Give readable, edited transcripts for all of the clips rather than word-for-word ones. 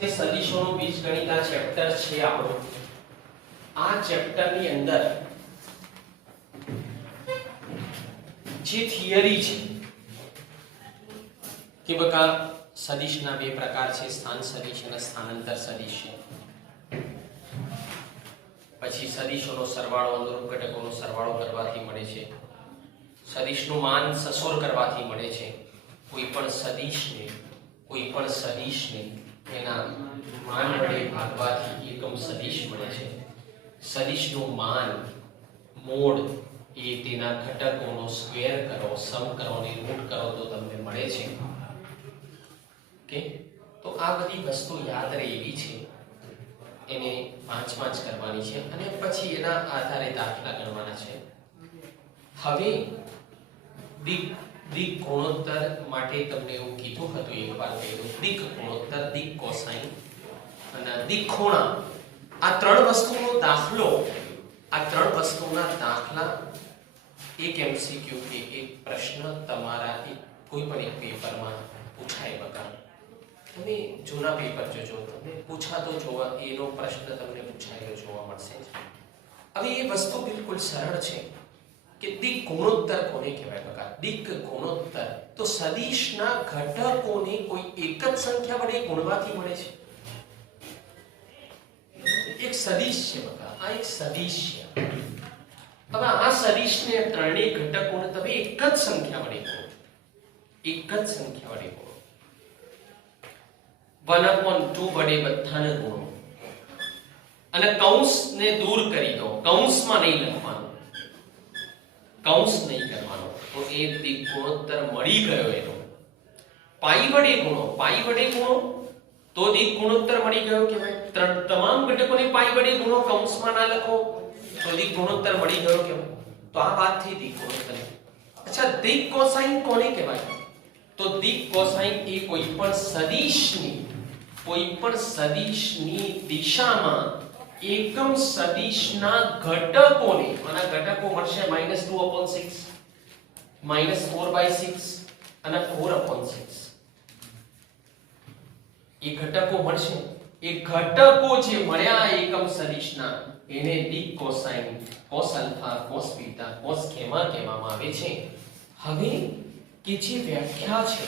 જે સદિશોનું બીજગણિત આ ચેપ્ટર છે આપણું, આ ચેપ્ટરની અંદર જે થિયરી છે કે બકા સદિશના બે પ્રકાર છે, સ્થાન સદિશ અને સ્થાનાંતર સદિશ છે. પછી સદિશોનો સરવાળો અનુરૂપ ઘટકોનો સરવાળો કરવાથી મળે છે, સદિશનું માન સસોર કરવાથી મળે છે, કોઈ પણ સદિશને એના માન વડે ભાગવાથી એકમ સદિશ મળે છે. સદિશનું માન મોડ એ તેના ઘટકોનો સ્ક્વેર કરો, સમ કરો અને રૂટ કરો તો તમને મળે છે. ઓકે, તો આ બધી વસ્તુ યાદ રહે એવી છે, એને પાંચ કરવાની છે અને પછી એના આધારે દાખલા ગણવાના છે. હવે દિક ગુણોત્તર માટે તમને એવું કીધું હતું એકવાર પહેલું, દિક ગુણોત્તર, દિક કોસાઇન અને દિક ખૂણા, આ ત્રણ વસ્તુનો દાખલો, આ ત્રણ વસ્તુના દાખલા એક એમસીક્યુ કે એક પ્રશ્ન તમારા કોઈ પણ એક પેપરમાં પૂછાય. બકા તમે જૂના પેપર જોજો, તમને પૂછાતો જોવા એનો પ્રશ્ન તમને પૂછાયેલો જોવા મળશે. હવે એ વસ્તુ બિલકુલ સરળ છે કે દિક ગુણોત્તર કોને કહેવાય. બકા દિક ગુણોત્તર તો સદિશના ઘટકોને કોઈ એક જ સંખ્યા વડે ગુણવાથી મળે છે. એક સદિશ છે બકા, આ એક સદિશ છે. હવે આ સદિશને ત્રણેય ઘટકોને તમે એક જ સંખ્યા વડે ગુણો, એક જ સંખ્યા વડે ગુણો. 1/2 વડે બધાને ગુણો અને કૌંસને દૂર કરી દો, કૌંસમાં નહીં લખવાનું, કૌંસ નહીં કરવાનો, તો એ દિક ગુણોત્તર મળી ગયો એનો. પાઈ વડે ગુણો, પાઈ વડે ગુણો તો દિક ગુણોત્તર મળી ગયો કહેવાય. તમામ ઘટકોને પાઈ વડે ગુણો, કૌંસમાં ના લખો તો દિક ગુણોત્તર મળી ગયો કહેવાય. તો આ વાત થઈ દિક ગુણોત્તર. અચ્છા, દિક કોસાઇન કોને કહેવાય? તો દિક કોસાઇન એ કોઈ પણ સદિશની દિશામાં એકમ સદિશના ઘટકોને, આના ઘટકો મળશે -2/6, -4/6 અને 4/6. એ ઘટકો મળશે, એ ઘટકો જે મળ્યા એકમ સદિશના એને દિક cosine, cos alpha, cos beta, cos gamma કહેવામાં આવે છે. હવે કે જે વ્યાખ્યા છે,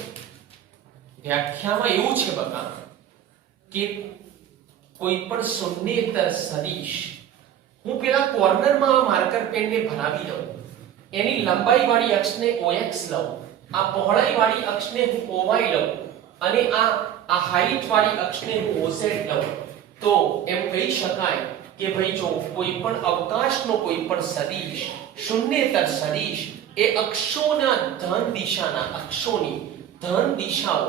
વ્યાખ્યામાં એવું છે બકા કે કોઈ પણ શૂન્યેતર સદિશ, હું પેલા કોર્નરમાં માર્કર પેનને ભરાવી દઉં, એની લંબાઈ વાળી અક્ષને OX લઉં, આ પહોળાઈ વાળી અક્ષને હું OY લઉં અને આ હાઈટ વાળી અક્ષને હું OZ લઉં, તો એમ કહી શકાય કે ભાઈ જો કોઈ પણ અવકાશનો કોઈ પણ સદિશ, શૂન્યેતર સદિશ એ અક્ષોના ધન દિશાના, અક્ષોની ધન દિશાઓ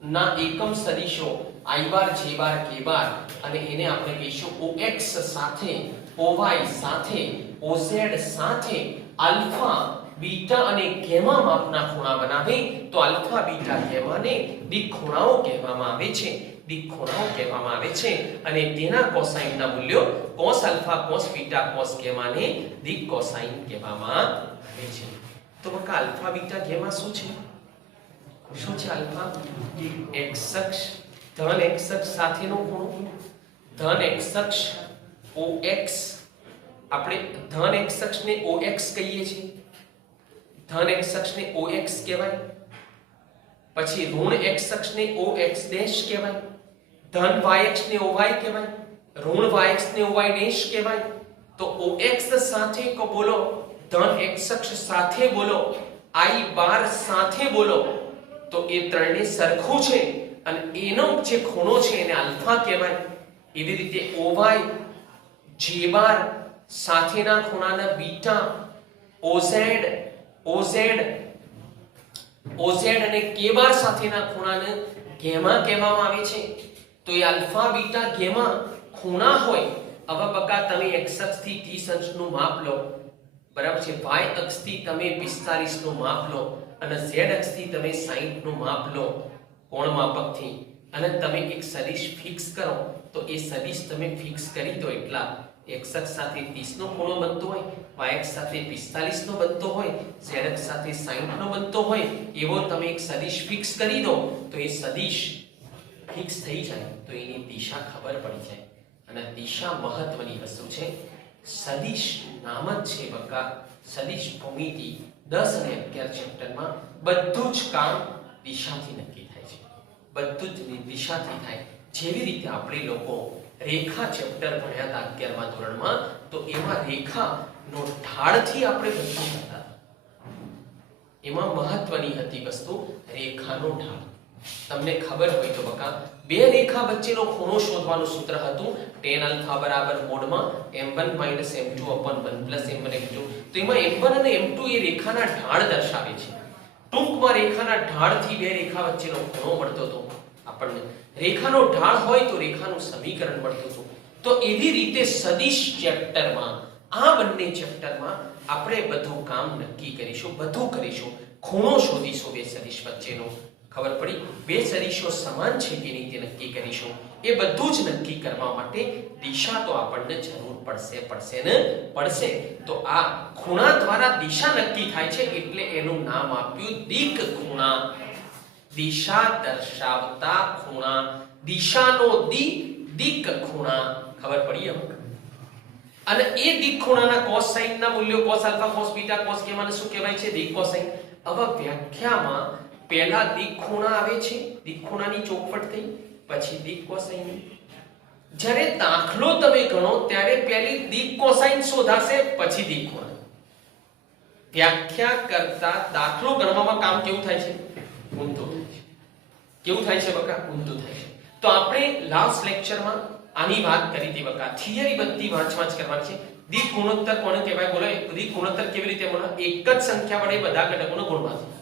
ના એકમ સદિશો i bar, j bar, k બાર અને એને આપણે કહીશું OX સાથે, OY સાથે, OZ સાથે આલ્ફા, બીટા અને ગામા માપના ખૂણા બનાવે તો આલ્ફા, બીટા, ગામાને દિક ખૂણાઓ કહેવામાં આવે છે, દિક ખૂણાઓ કહેવામાં આવે છે. અને તેના કોસાઇનના મૂલ્યો cos alpha, cos beta, cos ગામાને દિક કોસાઇન કહેવામાં આવે છે. તો બકા આલ્ફા, બીટા, ગામા શું છે? શું છે આલ્ફા? x અક્ષ, ધન x અક્ષ સાથેનો ખૂણો, ધન x અક્ષ OX, આપણે ધન x અક્ષને OX કહીએ છીએ, ધન x અક્ષને OX કહેવાય. પછી ઋણ x અક્ષને OX ડેશ કહેવાય, ધન y અક્ષને OY કહેવાય, ઋણ y અક્ષને OY ડેશ કહેવાય. તો OX સાથે કો બોલો, ધન x અક્ષ સાથે બોલો, i બાર સાથે બોલો, તો એ ત્રણે સરખું છે અને એનો જે ખૂણો છે એને આલ્ફા કહેવાય. એવી રીતે OY, j બાર સાથેના ખૂણાને બીટા, OZ અને k બાર સાથેના ખૂણાને ગામા કહેવામાં આવે છે. તો એ આલ્ફા, બીટા, ગામા ખૂણા હોય. હવે બકા તમે x અક્ષથી 30 અંશનું માપ લો, બરાબર છે, y અક્ષથી તમે 45 નું માપ લો અને z અક્ષથી તમે 60 નું માપ લો કોણ માપકથી, અને તમે એક સદિશ ફિક્સ કરો. તો એ સદિશ તમે ફિક્સ કરી દો એટલા x અક્ષ સાથે 30 નો ખૂણો બનતો હોય, y અક્ષ સાથે 45 નો બનતો હોય, z અક્ષ સાથે 60 નો બનતો હોય, એવો તમે એક સદિશ ફિક્સ કરી દો તો એ સદિશ ફિક્સ થઈ જાય તો એની દિશા ખબર પડી જાય અને દિશા મહત્વની વસ્તુ છે. સદિશ નામ જ છે બકા સદિશ ભૂમિતિ 10 અને 11 ચેપ્ટરમાં બધું જ કામ દિશાથી નક્કી થાય છે. બધું જ દિશાથી થાય. જેવી રીતે આપણે લોકો રેખા ચેપ્ટર ભણ્યા હતા 11મા ધોરણમાં, તો એમાં રેખાનો ઢાળથી આપણે બધું કરતા. એમાં મહત્વની હતી વસ્તુ રેખાનો ઢાળ. તમને ખબર હોય તો બકા બે રેખા વચ્ચેનો ખૂણો શોધવાનું સૂત્ર હતું tan alpha બરાબર મોડમાં m1 - m2 upon 1 plus m1 m2. તો એમાં m1 અને m2 એ રેખાના ઢાળ દર્શાવે છે. ટૂંકમાં રેખાના ઢાળથી બે રેખા વચ્ચેનો ખૂણો મળતો હતો આપણને. રેખાનો ઢાળ હોય તો રેખાનું સમીકરણ મળતું હતું. તો એવી રીતે સદિશ ચેપ્ટરમાં આ બંને ચેપ્ટરમાં આપણે બધું કામ નક્કી કરીશું, બધું કરીશું. ખૂણો શોધીશું બે સદિશ વચ્ચેનો. ખબર પડી બે સદિશો સમાન છે કે નહીં તે નક્કી કરીશું. એ બધું જ નક્કી કરવા માટે દિશા તો આપણને જરૂર પડશે ને પડશે. તો આ ખૂણા દ્વારા દિશા નક્કી થાય છે એટલે એનું નામ આપ્યું દિક ખૂણા. દિશા દર્શાવતા ખૂણા. દિશાનો દિક ખૂણા. ખબર પડી હવે? અને એ દિક ખૂણાના cos sin ના મૂલ્યો cos alpha cos beta cos gamma ને શું કહેવાય છે? દિક cosine. હવે વ્યાખ્યામાં પહેલા દિક ખૂણા આવે છે, દિક ખૂણાની ચોખવટ થઈ, પછી દિક cosine. જ્યારે દાખલો તમે ગણો ત્યારે પહેલી દિક cosine શોધાશે, પછી દિક ખૂણા. વ્યાખ્યા કરતા દાખલો ગણવામાં કામ કેવું થાય છે? ઊંધું થાય છે. કેવું થાય છે બકા? ઊંધું થાય છે. તો આપણે લાસ્ટ લેક્ચરમાં આની વાત કરી હતી બકા. થિયરી બધી વાંચ કરવાની છે. દિક ગુણોત્તર કોને કહેવાય બોલો? દિક ગુણોત્તર કેવી રીતે મળે? એક જ સંખ્યા વડે બધા ઘટકોનો ગુણવાથી.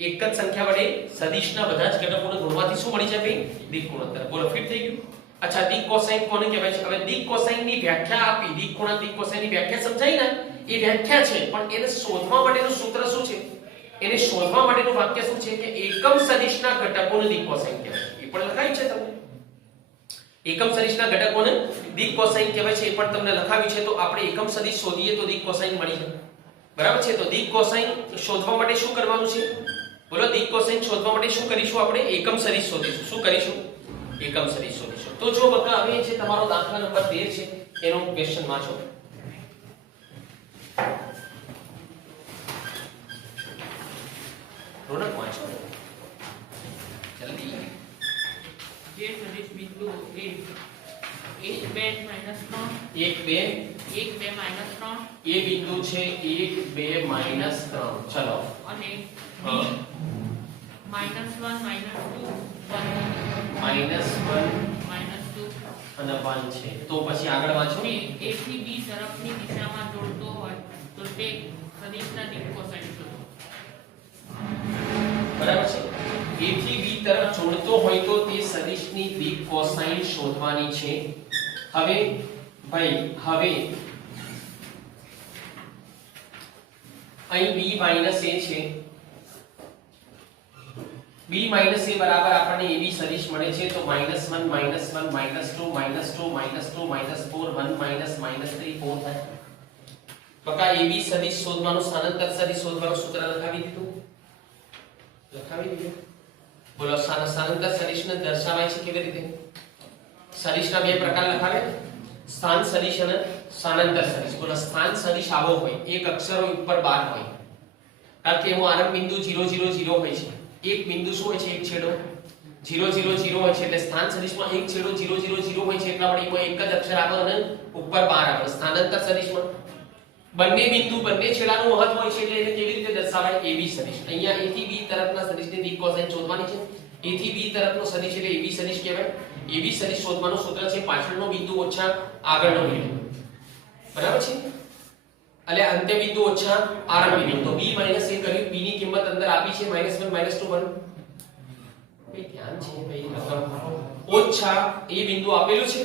એક જ સંખ્યા વડે સદિશના બધા જ ઘટકોનો ગુણવાથી શું મળી જાય? દિક ગુણોત્તર. બોલો ફિટ થઈ ગયું? અચ્છા, દિક કોસાઇન કોને કહેવાય છે? હવે દિક કોસાઇન ની વ્યાખ્યા આપી. દિક ખૂણા દિક કોસાઇન ની વ્યાખ્યા સમજાઈ ને? એ વ્યાખ્યા છે, પણ એને શોધવા માટેનું સૂત્ર શું છે? એને શોધવા માટેનું વાક્ય શું છે કે એકમ સદિશના ઘટકોને દિક કોસાઇન કહેવાય. એ પણ લખાયું છે તમને. એકમ સદિશના ઘટકોને દિક કોસાઇન કહેવાય છે, એ પણ તમને લખાવ્યું છે. તો આપણે એકમ સદિશ શોધીએ તો દિક કોસાઇન મળી જાય. બરાબર છે? તો દિક કોસાઇન શોધવા માટે શું કરવાનું છે? બોલો, દિક કોસાઇન શોધવા માટે શું કરીશું આપણે? એકમ સદિશ શોધીશું. શું કરીશું? એકમ સદિશ શોધીશું. તો જો બકા હવે છે તમારો દાખલા નંબર 13 છે, એનો ક્વેશ્ચન વાંચો. રોનક વાંચો જલ્દી. જે સદિશ બિંદુ 1 2 -3 1 2 1 2 -3 એ બિંદુ છે 1 2 -3. ચલો. અને b હા. -1 -2 1 -1 -2 અને 1 છે. તો પછી આગળ વાંચો. ને a થી b તરફની દિશામાં દોડતો હોય તો તે સદિશના દિક કોસાઇન શોધો. બરાબર છે? a થી b તરફ જોડતો હોય તો તે સદિશની દિક કોસાઇન શોધવાની છે. હવે ભાઈ અહીં b માઈનસ a છે. b માઈનસ a બરાબર આપણને ab સદિશ મળે છે. તો -1 -1 -2 -2 -2 -4 1 -3 4 થાય. બકા ab સદિશ શોધવાનું, સ્થાનાંતર સદિશ શોધવાનું સૂત્ર લખાવી દીધું. બોલો, સ્થાનાંતર સદિશને દર્શાવાય છે કેવી રીતે? સદિશના બે પ્રકાર લખાવે, સ્થાન સદિશ અને સ્થાનાંતર સદિશ. બોલો, સ્થાન સદિશ આવો હોય, એક અક્ષર હોય ઉપર 12 હોય, કારણ કે એમાં આરંભ બિંદુ 0 0 0 હોય છે. એક બિંદુ શું હોય છે? એક છેડો 0 0 0 હોય છે. એટલે સ્થાન સદિશમાં એક છેડો 0 0 0 હોય છે, એટલા માટે એમાં એક જ અક્ષર આવે અને ઉપર 12 આવે. સ્થાનાંતર સદિશમાં બંને બિંદુ બંને છેડાનું મહત્વ હોય છે, એટલે એને કેવી રીતે દર્શાવાય? ab સદિશ. અહીંયા a થી b તરફના સદિશની દિક કોસાઇન શોધવાની છે. a થી b તરફનો સદિશ એટલે ab સદિશ કહેવાય. ab સદિશ શોધવાનું સૂત્ર છે પાછળનો બિંદુ ઓછા આગળનો બિંદુ. બરાબર છે? એટલે અંત્ય બિંદુ ઓછા આરંભ બિંદુ. તો b - a કર્યું. b ની કિંમત અંદર આપી છે -1 -2 1. ધ્યાન છે ભાઈ, રકમ ઓછા એ બિંદુ આપેલું છે.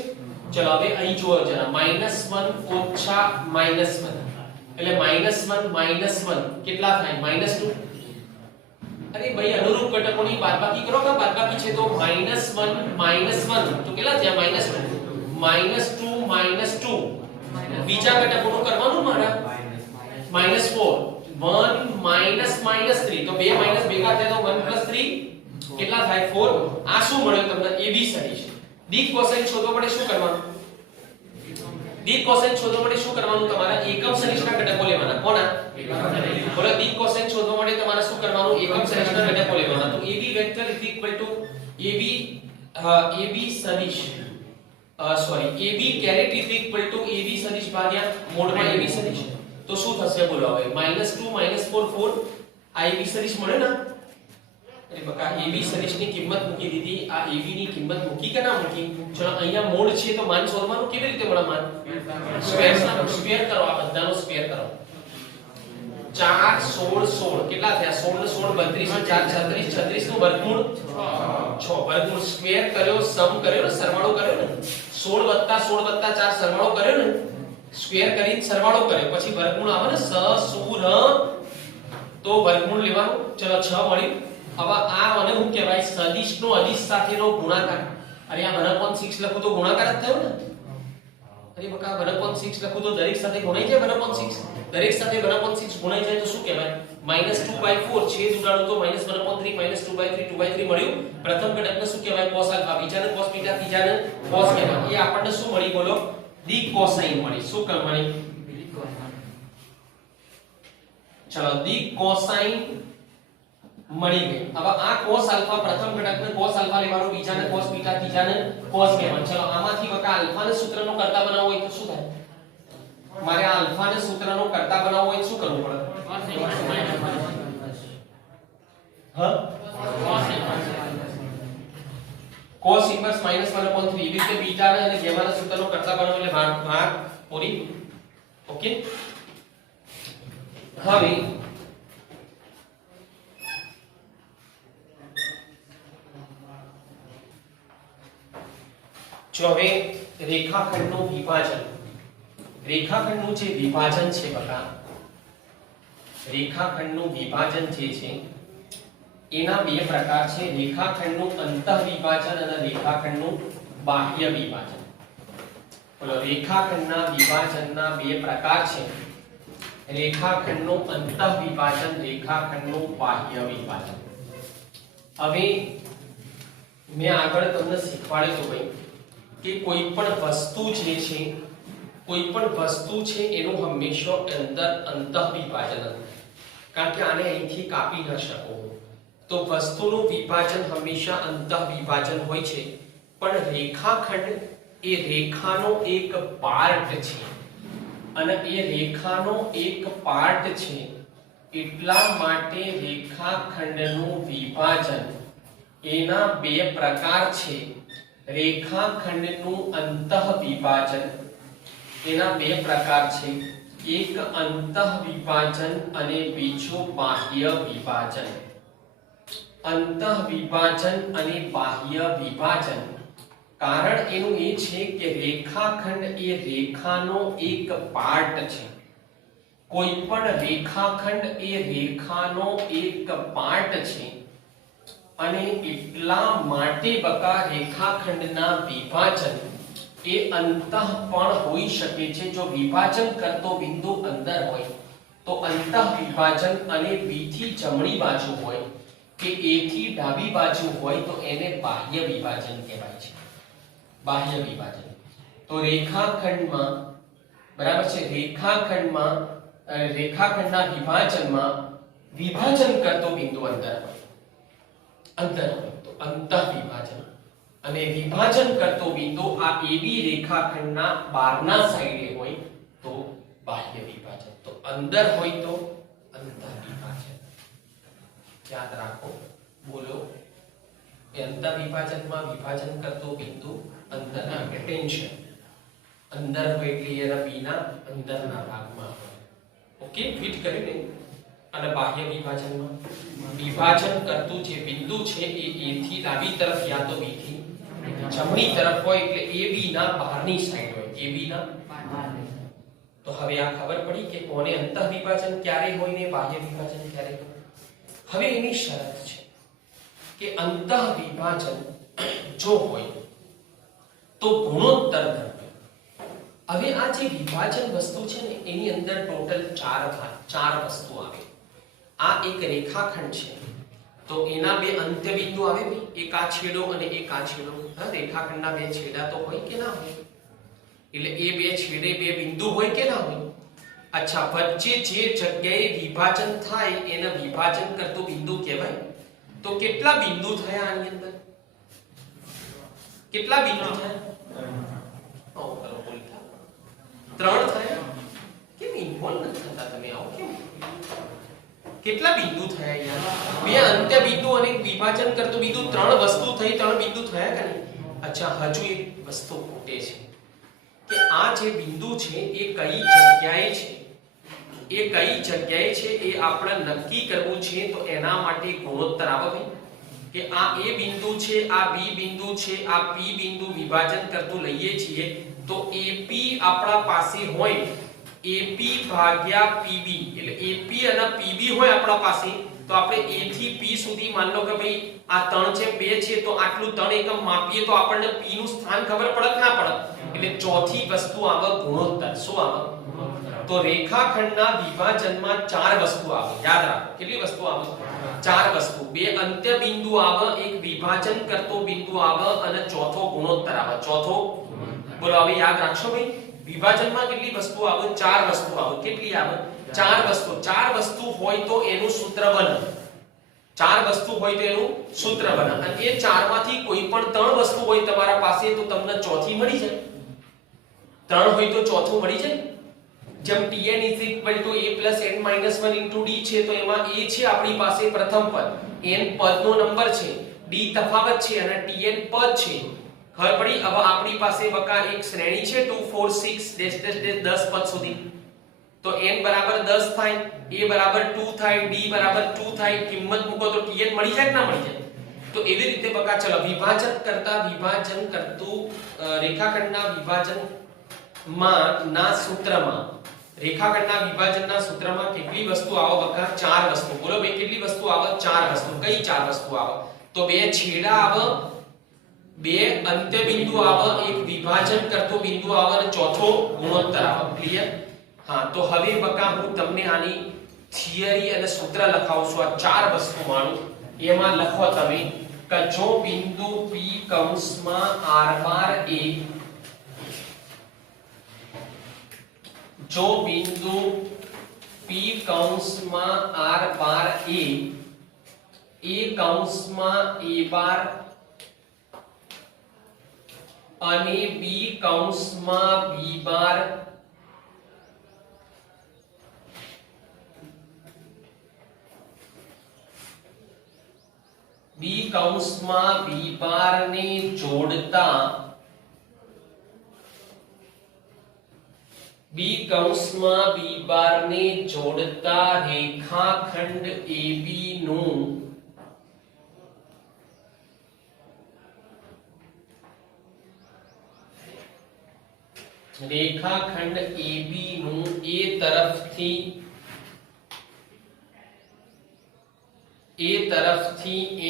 ચલો હવે અહીં જુઓ જરા. -1 ઓછા -1 એટલે -1 કેટલા થાય? -2. અરે ભાઈ, અનુરૂપ ઘટકોની બાદબાકી કરો કે બાદબાકી છે તો -1 તો કેટલા થયા? -2 બીજા ઘટકોનું કરવાનું મારા -4 1 -3 તો બે માઈનસ ભેગા થાય તો 1 + 3 કેટલા થાય 4 આ શું મળ્યું તમને AB સદિશ ડી કોસાઇન શોધવા માટે શું કરવાનું ડી કોસાઇન શોધવા માટે શું કરવાનું તમારા એકમ સદિશના ઘટકો લેવાના કોના બોલો ડી કોસાઇન શોધવા માટે તમારે શું કરવાનું એકમ સદિશના ઘટકો લેવાના તો AB વેક્ટર AB સદિશ સોરી AB કેરેટ AB સદિશ ભાગ્યા મોડમાં AB સદિશ તો શું થશે બોલો હવે -2 -4 4 આ AB સદિશ મળે ને એટલે બકા AB સદિશની કિંમત મૂકી દીધી આ AB ની કિંમત મૂકી કે ના મૂકી ચલો અહીંયા મોડ છે તો માન શોધવાનું કેવી રીતે મળે માન સ્ક્વેર કરો આ બધાનો સ્ક્વેર કરો 4 16 16 કેટલા થયા 16 16 32 4 36 36 નું વર્ગમૂળ 6 વર્ગમૂળ સ્ક્વેર કર્યો સમ કર્યો ને સરવાળો કર્યો ને 16 4 સરવાળો કર્યો ને સ્ક્વેર કરીને સરવાળો કર્યો પછી વર્ગમૂળ આવે ને સ સુ ર તો વર્ગમૂળ લેવાનું ચલો 6 મળ્યું હવે આ મને શું કહેવાય સદિશનો અદિશ સાથેનો ગુણાકાર અરે આ 1/6 લખું તો ગુણાકાર જ થયો ને અરે બકા 1/6 લખું તો દરેક સાથે ગુણાઈ જાય 1/6 દરેક સાથે 1/6 ગુણાઈ જાય તો શું કહેવાય -2/4 છેદ ઉડાડો તો -1/3 -2/3 2/3 મળ્યું પ્રથમ ઘટકને શું કહેવાય cos આલ્ફા બીજાને cos બીટા ત્રીજાને cos કહેવાય એ આપણને શું મળી બોલો ડી કોસાઇન મળી શું કર મળી ચલો ડી કોસાઇન મળી ગઈ હવે આ cos આલ્ફા પ્રથમ ઘટકને cos આલ્ફા લેવાનો બીજાને cos બીટા ત્રીજાને cos કહેવાનું ચલો આમાંથી બકા આલ્ફાને સૂત્રનો કર્તા બનાવવો હોય તો શું થાય મારે આ આલ્ફાને સૂત્રનો કર્તા બનાવવો હોય તો શું કરવું પડે હા cos ઇન્વર્સ -1/3 એવી રીતે બીટા અને ગામાના સૂત્રનો કર્તા બનાવો એટલે ભાગ પૂરી ઓકે હવે જો હવે રેખાખંડનું વિભાજન રેખાખંડનું જે વિભાજન છે બકા રેખાખંડનું વિભાજન જે છે એના બે પ્રકાર છે રેખાખંડનું અંતઃવિભાજન અને રેખાખંડનું બાહ્ય વિભાજન બોલો રેખાખંડના વિભાજનના બે પ્રકાર છે રેખાખંડનું અંતઃવિભાજન રેખાખંડનું બાહ્ય વિભાજન હવે મેં આગળ તમને શીખવાડ્યું તો ભાઈ કે કોઈ પણ વસ્તુ જે છે કોઈ પણ વસ્તુ છે એનું હંમેશા અંતઃવિભાજન કારણ કે આને અહીંથી કાપી ન શકો તો વસ્તુનું વિભાજન હંમેશા અંતઃવિભાજન હોય છે પણ રેખાખંડ એ રેખાનો એક પાર્ટ છે અને એ રેખાનો એક પાર્ટ છે એટલા માટે રેખાખંડનું વિભાજન એના બે પ્રકાર છે રેખાખંડનું અંતઃવિભાજન એના બે પ્રકાર છે એક અંતઃવિભાજન અને બીજું બાહ્ય વિભાજન અંતઃવિભાજન અને બાહ્ય વિભાજન કારણ એનું એ છે કે રેખાખંડ એ રેખાનો એક પાર્ટ છે કોઈ પણ રેખાખંડ એ રેખાનો એક પાર્ટ છે અને એટલા માટે બકા રેખાખંડના વિભાજન એ અંતઃ પણ હોઈ શકે છે જો વિભાજન કરતો બિંદુ અંદર હોય તો અંતઃવિભાજન અને બી થી જમણી બાજુ હોય કે એ થી ડાબી બાજુ હોય તો એને બાહ્ય વિભાજન કહેવાય છે બાહ્ય વિભાજન તો રેખાખંડમાં બરાબર છે રેખાખંડના વિભાજનમાં વિભાજન કરતો બિંદુ અંદર હોય તો અંતઃવિભાજન અને વિભાજન કરતો બિંદુ આ AB રેખાખંડના બહારના સાઈડે હોય તો બાહ્ય વિભાજન તો અંદર હોય તો અંતઃવિભાજન યાદ રાખો બોલો એ અંતઃવિભાજનમાં વિભાજન કરતો બિંદુ અંદરના ટેન્શન અંદર હોય એટલે એના બીના અંદરના ભાગમાં હોય ઓકે ફિટ કરીને અને બાહ્ય વિભાજનમાં વિભાજન કરતું જે બિંદુ છે એ A થી ડાબી તરફ યા તો B થી જમણી તરફ હોય એટલે AB ના બહારની સાઈડ હોય AB ના તો હવે આ ખબર પડી કે કોને અંતઃવિભાજન ક્યારે હોય ને બાહ્ય વિભાજન ક્યારે હોય હવે એની શરત છે કે અંતઃવિભાજન જો હોય તો ગુણોત્તર ધર્મે હવે આ જે વિભાજન વસ્તુ છે ને એની અંદર ટોટલ ચાર વસ્તુ આવે આ એક રેખાખંડ છે તો એના બે અંત્ય બિંદુ આવે ભાઈ, એક આ છેડો અને એક આ છેડો. હા, રેખાખંડના બે છેડા તો હોય કે ના હોય? એટલે એ બે છેડે બે બિંદુ હોય કે ના હોય? અચ્છા, વચ્ચે જે જગ્યાએ વિભાજન થાય એને વિભાજન કરતું બિંદુ કહેવાય. તો કેટલા બિંદુ થયા આની અંદર? કેટલા બિંદુ થયા? ત્રણ થયા. કેમ ઇન્વોલ્વ નથી થતા તમે? આવો કેમ? કેટલા બિંદુ થયા યાર? બે અંત્ય બિંદુ અને વિભાજન કરતું બિંદુ, ત્રણ વસ્તુ થઈ, ત્રણ બિંદુ થયા કે નહીં? અચ્છા, હજુ એક વસ્તુ ખૂટે છે કે આ જે બિંદુ છે એ કઈ જગ્યાએ છે, એ કઈ જગ્યાએ છે એ આપણે નક્કી કરવું છે. તો એના માટે ગુણોત્તર આવે ભાઈ, કે આ એ બિંદુ છે, આ બી બિંદુ છે, આ પી બિંદુ વિભાજન કરતું લઈએ છીએ તો એપી આપણા પાસે હોય, એપી ભાગ્યા પીબી, એટલે એપી અને પીબી હોય આપણા પાસે, તો આપણે એ થી પી સુધી માન લો કે ભાઈ આ 3 છે 2 છે તો આટલું 3 એકમ માપીએ તો આપણને પી નું સ્થાન ખબર પડે કે ના પડે? એટલે ચોથી વસ્તુ આવે ગુણોત્તર. શું આવે? તો રેખાખંડના વિભાજનમાં 4 વસ્તુ આવે. યાદ રાખો, કેટલી વસ્તુ આવે? 4 વસ્તુ. બે અંત્ય બિંદુ આવે, એક વિભાજન કરતો બિંદુ આવે અને ચોથો ગુણોત્તર આવે. ચોથો બોલો, હવે યાદ રાખશો ભાઈ. વિભાજનમાં કેટલી વસ્તુ આવે? 4 વસ્તુ આવે. કેટલી આવે? 4 વસ્તુ. 4 વસ્તુ હોય તો એનું સૂત્ર બને. 4 વસ્તુ હોય તો એનું સૂત્ર બને. અને એ 4 માંથી કોઈ પણ 3 વસ્તુ હોય તમારા પાસે તો તમને ચોથી મળી જાય. 3 હોય તો ચોથું મળી જાય. જેમ Tn a n - 1 * d છે તો એમાં a છે આપણી પાસે પ્રથમ પદ, n પદનો નંબર છે, d તફાવત છે અને Tn પદ છે. ખબર પડી? હવે આપણી પાસે બકા એક શ્રેણી છે 2 4 6 10 પદ સુધી. તો n બરાબર 10 થાય, a બરાબર 2 થાય, d બરાબર 2 થાય. કિંમત મૂકો તો Tn મળી જાય કે ના મળી જાય? તો એવી રીતે બકા ચલો વિભાજન કરતું રેખાખંડના વિભાજનમાં ના સૂત્રમાં, રેખાખંડના વિભાજનના સૂત્રમાં કેટલી વસ્તુ આવે બકા? 4 વસ્તુ. બોલો ભાઈ, કેટલી વસ્તુ આવે? 4 વસ્તુ. કઈ 4 વસ્તુ આવે? તો બે છેડા આવે, બે અંત્ય બિંદુ આવે, એક વિભાજન કરતો બિંદુ આવે અને ચોથો ગુણોત્તર આવે. ક્લિયર? હા, તો હવે બકા હું તમને આની થિયરી અને સૂત્ર લખાવું છું. આ 4 વસ્તુ માનું એમાં લખો તમે કે જો બિંદુ P કૌંસમાં r બાર a, જો બિંદુ P કૌંસમાં r બાર a, a કૌંસમાં a બાર અને b કૌંસમાં b બાર, b કૌંસમાં b બાર ને જોડતા, b કૌંસમાં b બાર ને જોડતા રેખાખંડ AB નું રેખાખંડ AB નું A તરફથી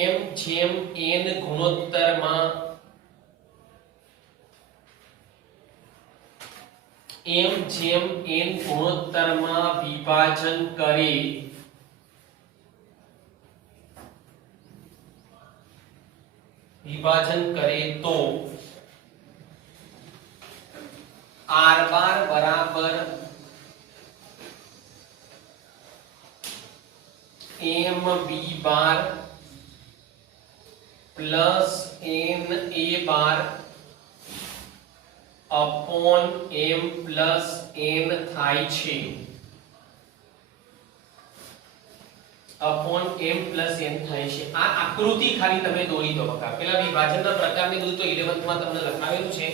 m જેમ n ગુણોત્તરમાં વિભાજન કરે તો r બાર બરાબર m b bar plus n a bar upon m plus n થાય છે. अपॉन m प्लस n થાય છે. આ આકૃતિ ખાલી તમે દોરી દો બકા. પેલા વિભાજનના પ્રકારને બધું તો 11th માં તમને લખાવેલું છે.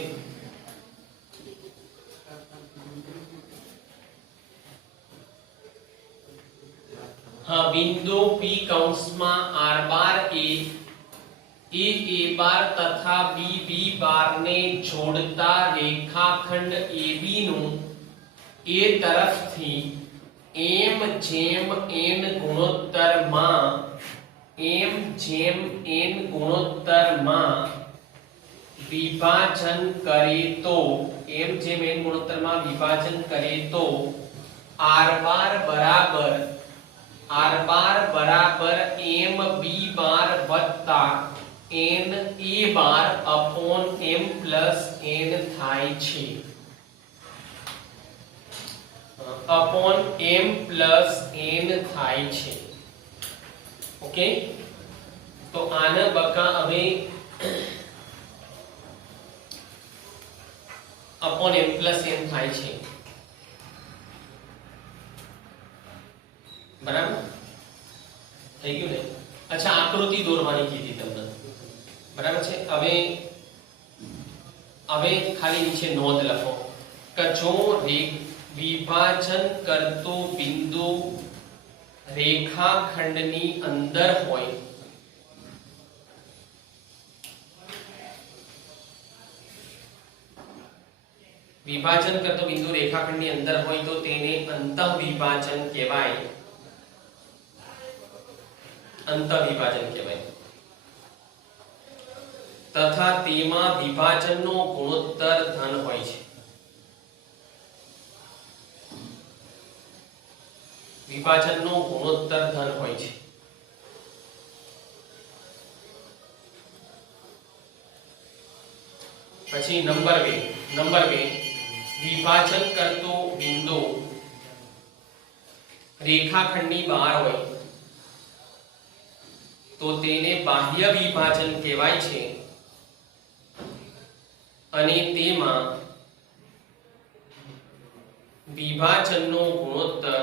હા, બિંદુ P કૌંસમાં r બાર a, a બાર તથા b બાર ને જોડતા રેખાખંડ AB નું A તરફથી m જેમ n ગુણોત્તરમાં વિભાજન કરે તો r બાર બરાબર આર બાર બરાબર એમ બી બાર વત્તા એન એ બાર અપોન એમ પ્લસ એન થાય છે, અપોન એમ પ્લસ એન થાય છે. ઓકે, તો આને બકા હવે અપોન એમ પ્લસ એન થાય છે. બરાબર થઈ ગયું ને? અચ્છા, આકૃતિ દોરવાની કીધી તમને, બરાબર છે. હવે ખાલી નીચે નોંધ લખો કે જો વિભાજન કરતો બિંદુ રેખાખંડની અંદર હોય વિભાજન કરતો બિંદુ રેખાખંડની અંદર હોય તો તેને અંતઃવિભાજન કહેવાય. અંતઃવિભાજન કહેવાય. તથા તેમાં વિભાજનનો ગુણોત્તર ધન હોય છે. વિભાજનનો ગુણોત્તર ધન હોય છે. પછી નંબર 2 વિભાજન કરતો બિંદુ રેખાખંડની બહાર હોય તો તેને બાહ્ય વિભાજન કહેવાય છે અને તેમાં વિભાજનનો ગુણોત્તર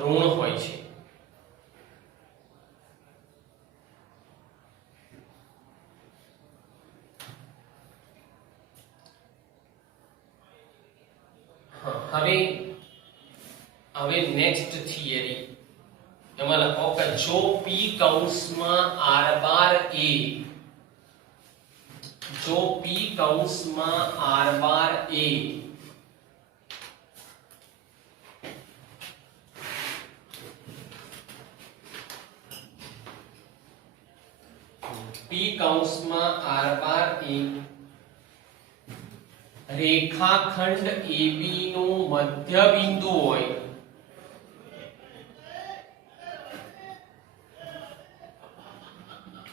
ઋણ હોય છે. હવે નેક્સ્ટ થિયરી એમાં લખો કે જો p કૌંસમાં r બાર a જો p કૌંસમાં r બાર a p કૌંસમાં r બાર a રેખાખંડ AB નું મધ્ય બિંદુ હોય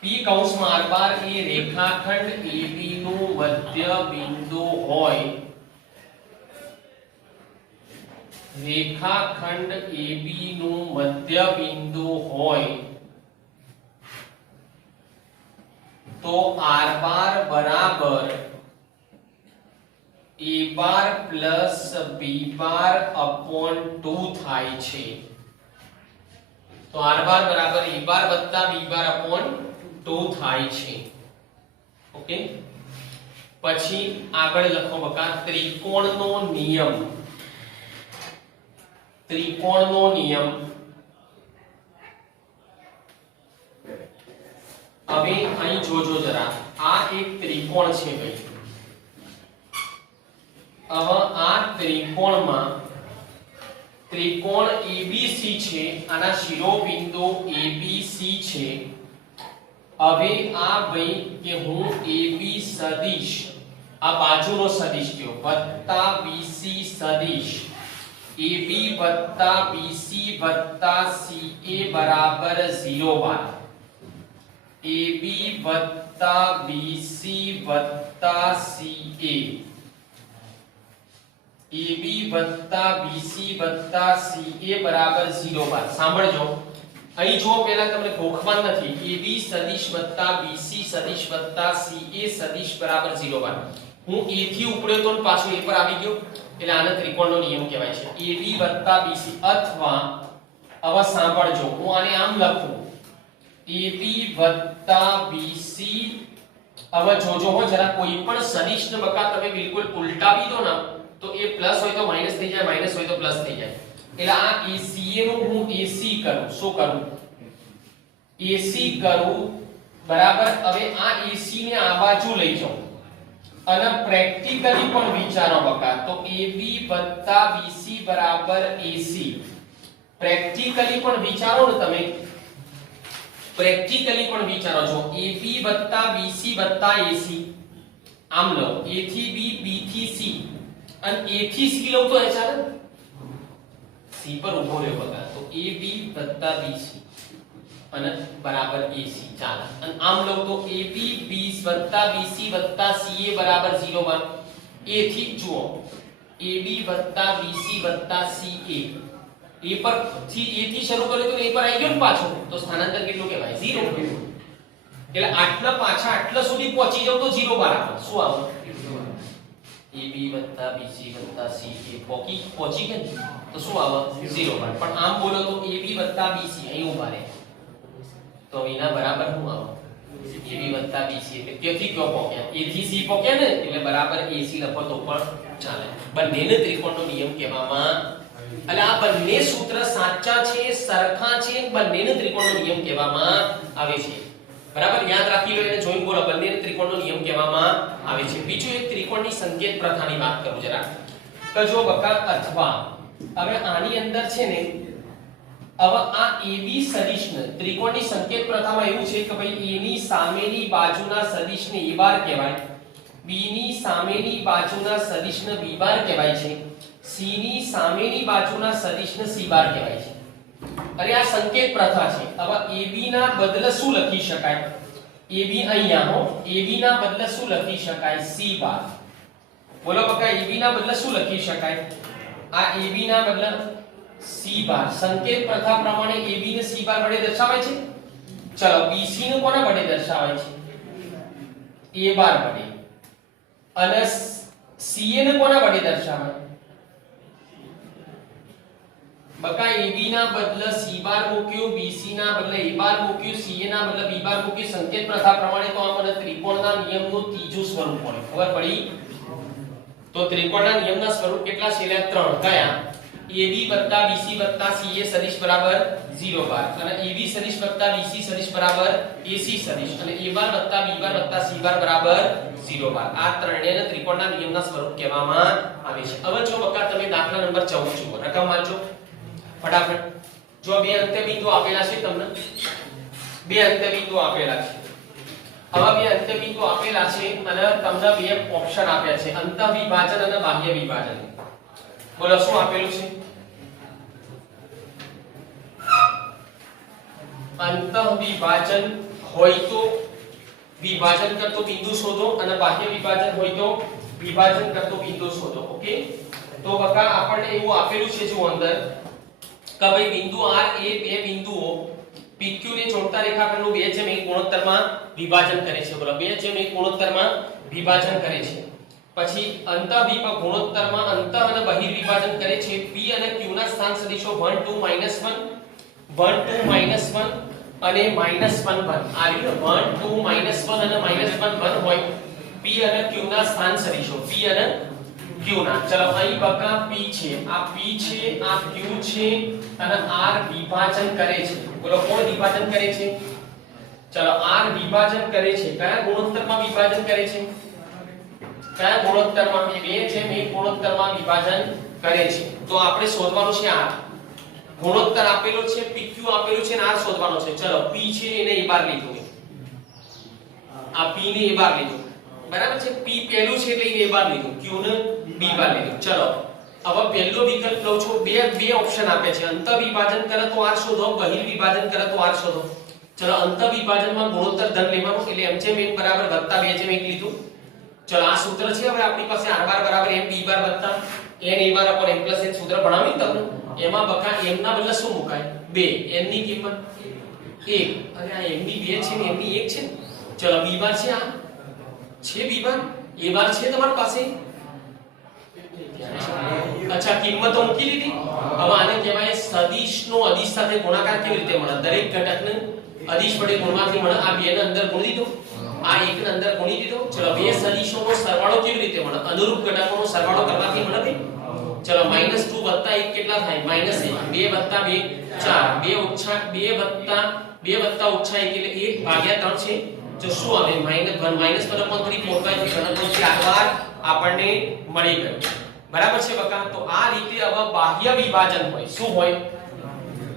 P કૌંસમાં r બાર એ રેખાખંડ AB નું મધ્ય બિંદુ હોય રેખાખંડ AB નું મધ્ય બિંદુ હોય તો r બાર બરાબર a bar plus b bar upon 2 થાય છે. તો r બાર બરાબર a બાર વત્તા b બાર અપોન 2 થાય છે. ઓકે, પછી આગળ લખો બકા ત્રિકોણનો નિયમ. ત્રિકોણનો નિયમ હવે અહીં જોજો જરા, આ એક ત્રિકોણ છે ભાઈ. હવે આ ત્રિકોણમાં ત્રિકોણ ABC છે, આના શિરોબિંદુ ABC છે. હવે આ ભાઈ કે હું AB સદિશ આ બાજુનો સદિશ કયો વત્તા BC સદિશ AB વત્તા BC વત્તા CA બરાબર 0 બાર AB વત્તા BC વત્તા CA AB વત્તા BC વત્તા CA બરાબર 0 બાર. સાંભળજો, અહીં જો પહેલા તમને ગોખવાન નથી. AB સદિશ વત્તા BC સદિશ વત્તા CA સદિશ બરાબર 0 બાર. હું A થી ઉપડ્યો તો પાછો A પર આવી ગયો એટલે આને ત્રિકોણનો નિયમ કહેવાય છે. AB વત્તા BC અથવા હવે સાંભળજો, હું આને આમ લખું AB વત્તા BC. હવે જોજો હો જરા, કોઈ પણ સદિશને બકા તમે બિલકુલ ઉલટાવી દો ને તો એ પ્લસ હોય તો માઈનસ થઈ જાય, માઈનસ હોય તો પ્લસ થઈ જાય. એટલે આ ACA નું હું AC કરું. શું કરું? AC કરું બરાબર. હવે આ AC ને આ બાજુ લઈ જાઉં અને પ્રેક્ટિકલી પણ વિચારો બકા. તો AB વત્તા BC બરાબર AC. પ્રેક્ટિકલી પણ વિચારો ને તમે, પ્રેક્ટિકલી પણ વિચારો છો. AB વત્તા BC વત્તા AC આમ લો, A થી B, B થી C અને A થી C લઉં તો એ ચાલે, C C પર ઊભો રહ્યો બકા તો AB + BC અને બરાબર AC ચાલે અને આમ લઉં તો AB B + BC + CA બરાબર 0 માં A થી જુઓ AB + BC + CA A પર થી A થી શરૂ કર્યું તો A પર આવી ગયો ને પાછો તો સ્થાનાંતર કેટલું કહેવાય 0 એટલે આટલા પાછા આટલા સુધી પહોંચી જાવ તો 0 બરાબર શું આવે AB + BC + CA પહોંચી ગયા તો શું આવે 0 બરાબર પણ આમ બોલો તો AB + BC અહીં ઉભા રહે તો એના બરાબર શું આવે AB + BC એટલે ક્યાંથી ક્યાં પહોંચ્યા A થી C પહોંચ્યા ને એટલે બરાબર AC લખો તો પણ ચાલે બંનેને ત્રિકોણનો નિયમ કહેવામાં એટલે આ બંને સૂત્ર સાચા છે સરખા છે બંનેને ત્રિકોણનો નિયમ કહેવામાં આવે છે બરાબર યાદ રાખી લો એને જોઈન બોલો બંનેને ત્રિકોણનો નિયમ કહેવામાં આવે છે બીજું એક ત્રિકોણની સંકેત પ્રથાની વાત કરું જરા તો જો બકા અથવા હવે આની અંદર છે ને હવે આ AB સદિશને ત્રિકોણની સંકેત પ્રથામાં એવું છે કે ભાઈ A ની સામેની બાજુના સદિશને A બાર કહેવાય B ની સામેની બાજુના સદિશને B બાર કહેવાય છે C ની સામેની બાજુના સદિશને C બાર કહેવાય છે અરે આ સંકેત પ્રથા છે હવે AB ના બદલે શું લખી શકાય AB અહીંયા હો AB ના બદલે શું લખી શકાય C બાર બોલો બકા AB ના બદલે શું લખી શકાય આ AB ના બદલે C બાર સંકેત પ્રથા પ્રમાણે AB ને C બાર વડે દર્શાવાય છે ચલો BC ને કોના વડે દર્શાવાય છે A બાર વડે અને CA ને કોના વડે દર્શાવાય બકા AB ના બદલે C બાર મૂક્યું BC ના બદલે A બાર મૂક્યું CA ના બદલે B બાર મૂક્યું સંકેત પ્રથા પ્રમાણે તો આ મને ત્રિકોણના નિયમનું ત્રીજું સ્વરૂપ મળે ખબર પડી તો ત્રિકોણના નિયમના સ્વરૂપ કેટલા છે એટલે 3 કયા AB + BC + CA સદિશ બરાબર 0 બાર અને AB સદિશ + BC સદિશ બરાબર AC સદિશ અને A bar + B bar + C બાર બરાબર 0 બાર આ ત્રણેયને ત્રિકોણના નિયમના સ્વરૂપ કહેવામાં આવે છે હવે જો બકા તમે દાખલા નંબર 14 જુઓ રકમ વાંચો ફટાફટ જો બે અંત્યબિંદુ આપેલા છે તમને બે અંત્યબિંદુ આપેલા છે હવે બે અંત્યબિંદુ આપેલા છે અને તમને બે ઓપ્શન આપ્યા છે અંતઃવિભાજન અને બાહ્ય વિભાજન બોલો શું આપેલું છે અંતઃવિભાજન હોય તો વિભાજન કરતો બિંદુ શોધો અને બાહ્ય વિભાજન હોય તો વિભાજન કરતો બિંદુ શોધો ઓકે તો બકા આપણને એવું આપેલું છે જો અંદર કે ભાઈ બિંદુ R એ બે બિંદુઓ PQ ને જોડતા રેખાખંડનું 2:1 ગુણોત્તરમાં વિભાજન કરે છે બોલો 2:1 ગુણોત્તરમાં વિભાજન કરે છે પછી અંતઃવિભાજન ગુણોત્તરમાં અંતઃ અને બહિર વિભાજન કરે છે P અને Q ના સ્થાન સદિશો 1 2 -1 1 2 -1 અને -1 1 આ રીતે 1 2 -1 અને -1 1 હોય P અને Q ના સ્થાન સદિશો P અને Q ના ચલો અહીં બકા P છે આ P છે આ Q છે અને R વિભાજન કરે છે બોલો કોણ વિભાજન કરે છે ચલો R વિભાજન કરે છે કયા ગુણોત્તરમાં વિભાજન કરે છે કયા ગુણોત્તરમાં 2:1 ગુણોત્તરમાં વિભાજન કરે છે તો આપણે શોધવાનું છે R ગુણોત્તર આપેલો છે PQ આપેલું છે અને R શોધવાનો છે ચલો P છે એને A બાર લીધું આ P ને A બાર લીધું બરાબર છે P પહેલું છે એટલે A બાર લીધું Q ને B બાર લીધું ચલો હવે પહેલો વિકલ્પ લઉં છું બે ઓપ્શન આપે છે અંતઃવિભાજન કરે તો R શોધો બહિર વિભાજન કરે તો R શોધો ચલો અંતઃવિભાજનમાં ગુણોત્તર ધન લેવાનું એટલે m/n બરાબર વત્તા 2/1 લીધું ચલો આ સૂત્ર છે હવે આપણી પાસે r બાર બરાબર m b બાર વત્તા n a bar upon m plus n સૂત્ર ભણાવ્યું તમને એમાં બકા m ના બદલે શું મુકાય 2 n ની કિંમત 1 અને આ m ની 2 છે ને m ની 1 છે ચલો b બાર છે આ છે b બાર a બાર છે તમારી પાસે અચ્છા કિંમતો મૂકી દીધી હવે આને કહેવાય સદિશનો અદિશ સાથે ગુણાકાર કેવી રીતે મળે દરેક ઘટકને અદિશ વડે ગુણવાથી મળે આ બે ને અંદર ગુણી દીધો આ એક ને અંદર ગુણી દીધો ચલો બે સદિશોનો સરવાળો કેવી રીતે મળે અનુરૂપ ઘટકોનો સરવાળો કરવાથી મળે બે ચલો -2 + 1 કેટલા થાય -1 2 + 2 4 2 ઓછા 2 વત્તા 2 વત્તા ઓછા 1 એટલે 1/3 છે તો શું આવે -1 -1/3 4/3 ઘનફળ 4 આપણને મળી ગયું બરાબર છે બકા તો આ રીતે હવે બાહ્ય વિભાજન હોય શું હોય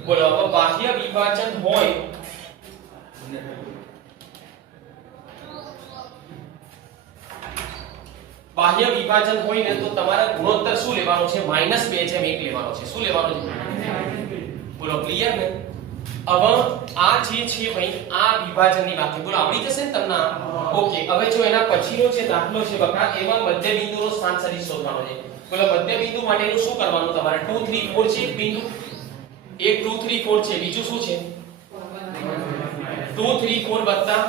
બોલો હવે બાહ્ય વિભાજન હોય બાહ્ય વિભાજન હોય ને તો તમારે ગુણોત્તર શું લેવાનો છે -2/1 લેવાનો છે શું લેવાનો છે બોલો ક્લિયર ને હવે આ જે છે ભાઈ આ વિભાજનની વાત છે બોલો આવડી જશે ને તમને ઓકે હવે જો એના પછીનો જે દાખલો છે બકા એમાં મધ્ય બિંદુનો સ્થાન સદિશ શોધવાનો છે બોલો મધ્ય બિંદુ માટેનું શું કરવાનું તમારે 2 3 4 છે એક બિંદુ એક 2 3 4 છે બીજું શું છે 2 3 4 વત્તા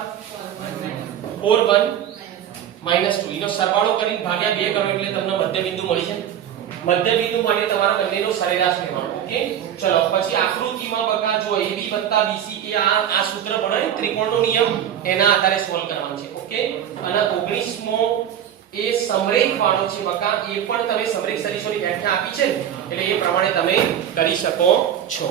4 1 -2 એનો સરવાળો કરીને ભાગ્યા 2 કરો એટલે તમને મધ્ય બિંદુ મળી છે મધ્ય બિંદુ માટે તમારા બંનેનો સરેરાશ લેવાનો ઓકે ચલો પછી આકૃતિમાં બકા જો AB + BC એ આ સૂત્ર ભણાય ત્રિકોણનો નિયમ એના આધારે સોલ્વ કરવાનું છે ઓકે અને 19મો એ સમરેખ વાળો છે બકા એ પણ તમે સમરેખ સદિશોની વ્યાખ્યા આપી છે એટલે એ પ્રમાણે તમે કરી શકો છો